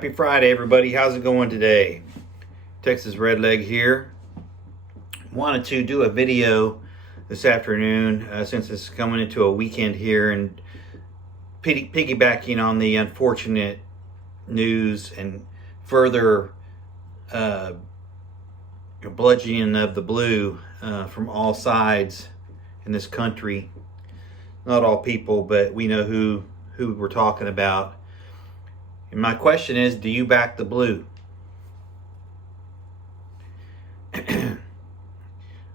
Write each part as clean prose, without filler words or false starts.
Happy Friday, everybody. How's it going today? Texas Redleg here. Wanted to do a video this afternoon since it's coming into a weekend here and piggybacking on the unfortunate news and further bludgeoning of the blue from all sides in this country. Not all people, but we know who we're talking about. And my question is, do you back the blue?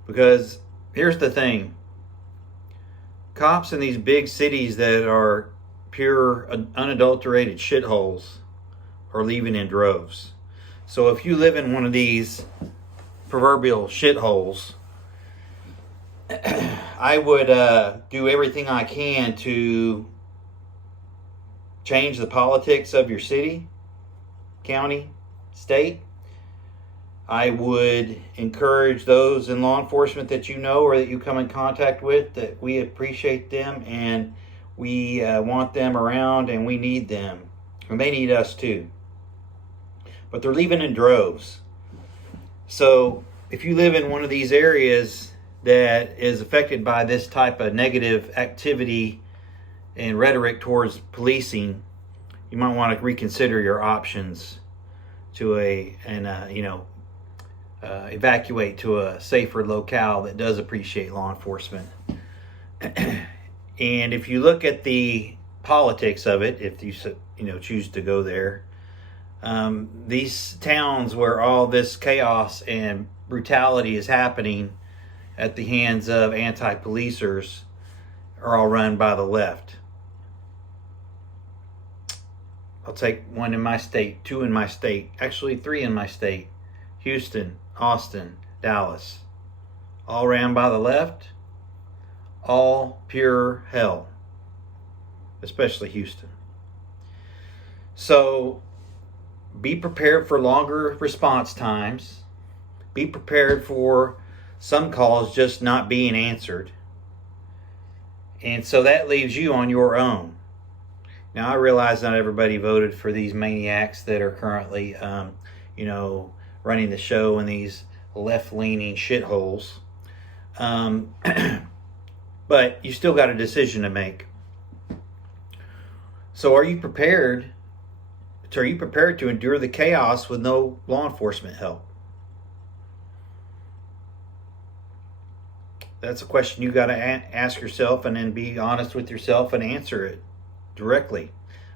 Because here's the thing. Cops in these big cities that are pure, unadulterated shitholes are leaving in droves. So if you live in one of these proverbial shitholes, I would do everything I can to change the politics of your city, county, state. I would encourage those in law enforcement that you know or that you come in contact with that we appreciate them and we want them around and we need them. And they need us too. But they're leaving in droves. So if you live in one of these areas that is affected by this type of negative activity and rhetoric towards policing, you might want to reconsider your options to evacuate to a safer locale that does appreciate law enforcement. And if you look at the politics of it, if you choose to go there, these towns where all this chaos and brutality is happening at the hands of anti-policers are all run by the left. I'll take one in my state, two in my state, actually three in my state. Houston, Austin, Dallas. All ran by the left. All pure hell. Especially Houston. So be prepared for longer response times. Be prepared for some calls just not being answered. And so that leaves you on your own. Now, I realize not everybody voted for these maniacs that are currently, running the show in these left-leaning shitholes. But you still got a decision to make. So are you prepared to endure the chaos with no law enforcement help? That's a question you got to ask yourself and then be honest with yourself and answer it directly.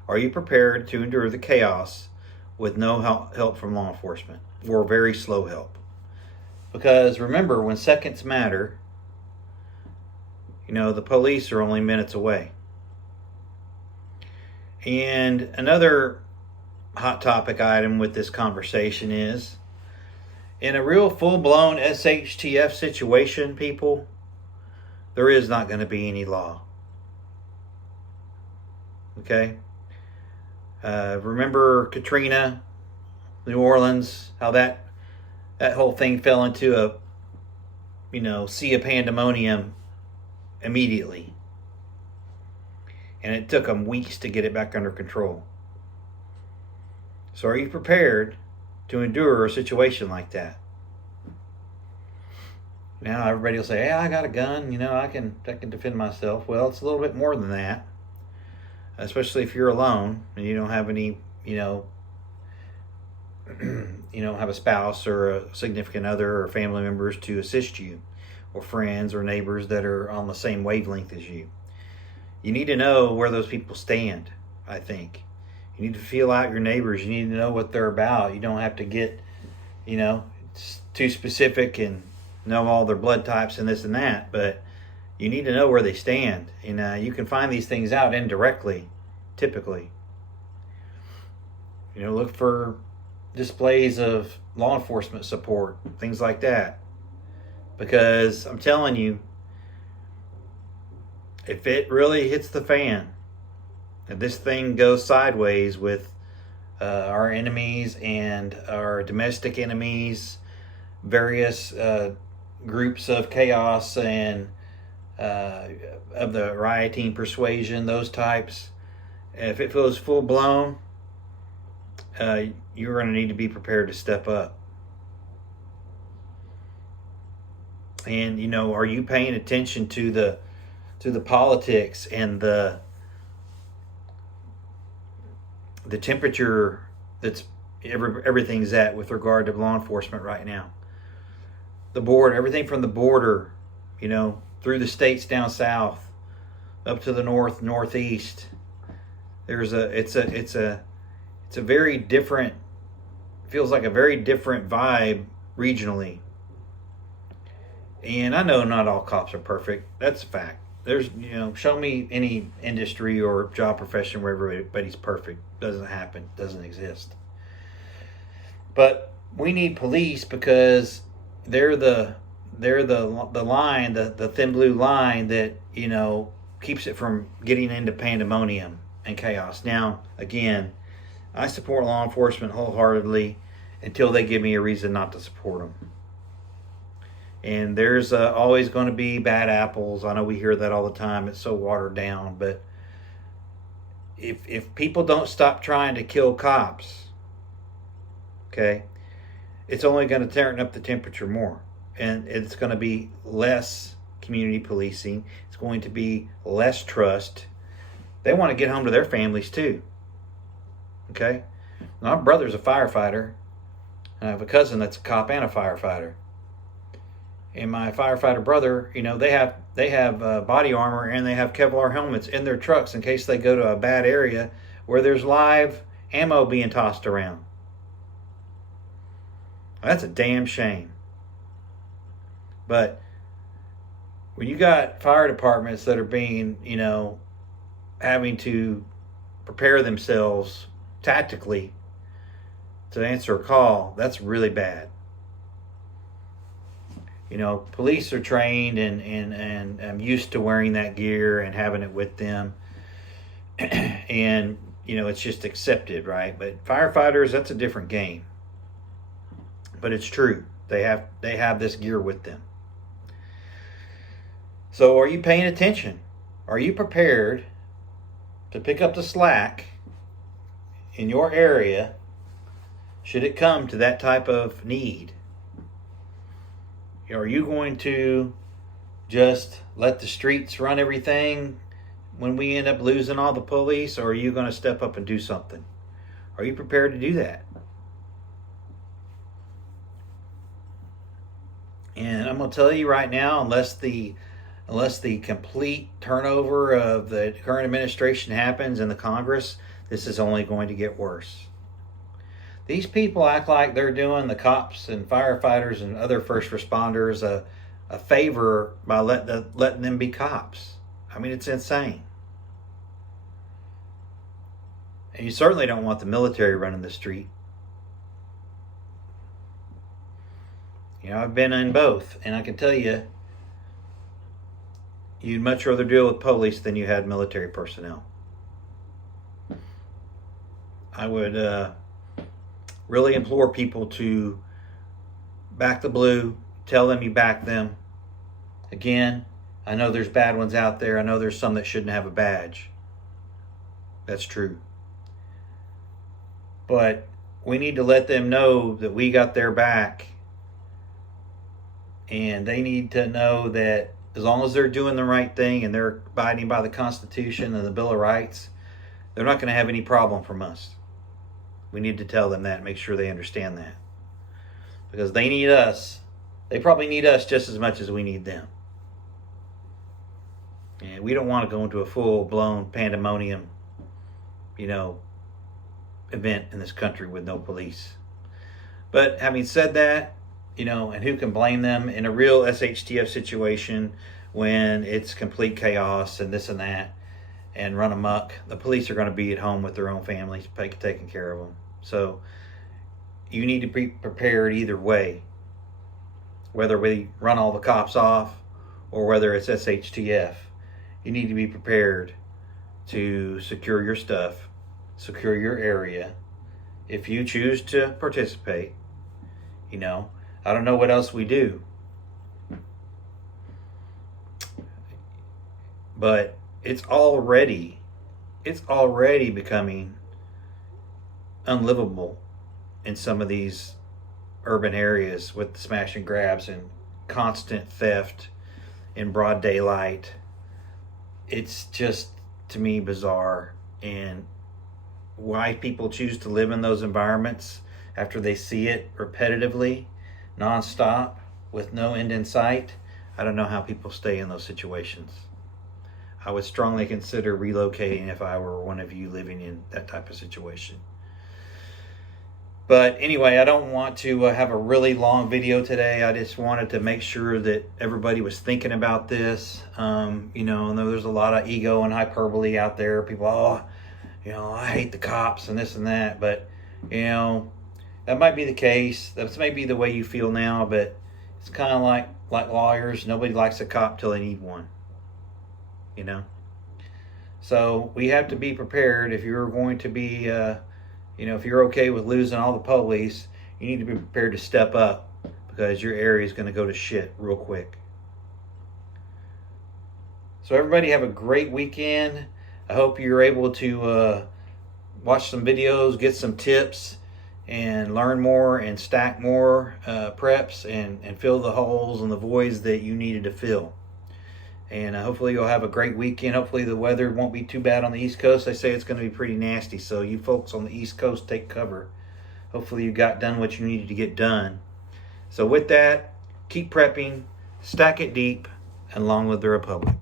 Are you prepared to endure the chaos with no help from law enforcement or very slow help? Because remember, when seconds matter, the police are only minutes away. And another hot topic item with this conversation is, in a real full-blown SHTF situation, people, there is not going to be any law. Okay? Remember Katrina, New Orleans, how that whole thing fell into a, sea of pandemonium immediately. And it took them weeks to get it back under control. So are you prepared to endure a situation like that? Now everybody will say, hey, I got a gun, I can defend myself. Well, it's a little bit more than that. Especially if you're alone and you don't have any, have a spouse or a significant other or family members to assist you, or friends or neighbors that are on the same wavelength as you. You need to know where those people stand, I think. You need to feel out your neighbors. You need to know what they're about. You don't have to get, too specific and know all their blood types and this and that, but you need to know where they stand. And you can find these things out indirectly, typically. Look for displays of law enforcement support, things like that. Because I'm telling you, if it really hits the fan, if this thing goes sideways with our enemies and our domestic enemies, various groups of chaos and of the rioting persuasion, those types, if it goes full blown, you're going to need to be prepared to step up. And, you know, are you paying attention to the politics and the temperature that's everything's at with regard to law enforcement right now? The border, everything from the border, you know, through the states down south, up to the northeast. It's a very different, feels like a very different vibe regionally. And I know not all cops are perfect. That's a fact. There's, you know, show me any industry or job profession where everybody's perfect. Doesn't happen. Doesn't exist. But we need police because they're the line, the thin blue line that, you know, keeps it from getting into pandemonium and chaos. Now, again, I support law enforcement wholeheartedly until they give me a reason not to support them. And there's always going to be bad apples. I know we hear that all the time. It's so watered down. But if people don't stop trying to kill cops, okay, it's only going to turn up the temperature more. And it's going to be less community policing. It's going to be less trust. They want to get home to their families too. Okay? My brother's a firefighter. And I have a cousin that's a cop and a firefighter. And my firefighter brother, you know, they have body armor and they have Kevlar helmets in their trucks in case they go to a bad area where there's live ammo being tossed around. That's a damn shame. But when you got fire departments that are being, you know, having to prepare themselves tactically to answer a call, that's really bad. You know, police are trained and used to wearing that gear and having it with them. And, you know, it's just accepted, right? But firefighters, that's a different game. But it's true. They have this gear with them. So are you paying attention? Are you prepared to pick up the slack in your area should it come to that type of need? Are you going to just let the streets run everything when we end up losing all the police, or are you going to step up and do something? Are you prepared to do that? And I'm going to tell you right now, unless the complete turnover of the current administration happens in the Congress, this is only going to get worse. These people act like they're doing the cops and firefighters and other first responders a favor by letting them be cops. I mean, it's insane. And you certainly don't want the military running the street. You know, I've been in both, and I can tell you, you'd much rather deal with police than you had military personnel. I would really implore people to back the blue, tell them you back them. Again, I know there's bad ones out there. I know there's some that shouldn't have a badge. That's true. But we need to let them know that we got their back. And they need to know that as long as they're doing the right thing and they're abiding by the Constitution and the Bill of Rights, they're not going to have any problem from us. We need to tell them that and make sure they understand that. Because they need us. They probably need us just as much as we need them. And we don't want to go into a full-blown pandemonium, you know, event in this country with no police. But having said that, you know, and who can blame them in a real SHTF situation when it's complete chaos and this and that and run amok? The police are going to be at home with their own families, taking care of them. So you need to be prepared either way, whether we run all the cops off or whether it's SHTF. You need to be prepared to secure your stuff, secure your area. If you choose to participate, you know, I don't know what else we do. But it's already becoming unlivable in some of these urban areas with the smash and grabs and constant theft in broad daylight. It's just, to me, bizarre. And why people choose to live in those environments after they see it repetitively, nonstop, with no end in sight, I don't know how people stay in those situations. I would strongly consider relocating if I were one of you living in that type of situation. But anyway, I don't want to have a really long video today. I just wanted to make sure that everybody was thinking about this. You know, there's a lot of ego and hyperbole out there. People, I hate the cops and this and that. But, that might be the case. That may be the way you feel now. But it's kind of like lawyers. Nobody likes a cop till they need one. So we have to be prepared. If you're going to be... if you're okay with losing all the police, you need to be prepared to step up, because your area is going to go to shit real quick. So everybody have a great weekend. I hope you're able to watch some videos, get some tips, and learn more and stack more preps and fill the holes and the voids that you needed to fill. And hopefully you'll have a great weekend. Hopefully the weather won't be too bad on the East Coast. They say it's going to be pretty nasty. So you folks on the East Coast, take cover. Hopefully you got done what you needed to get done. So with that, keep prepping, stack it deep, and long live the Republic.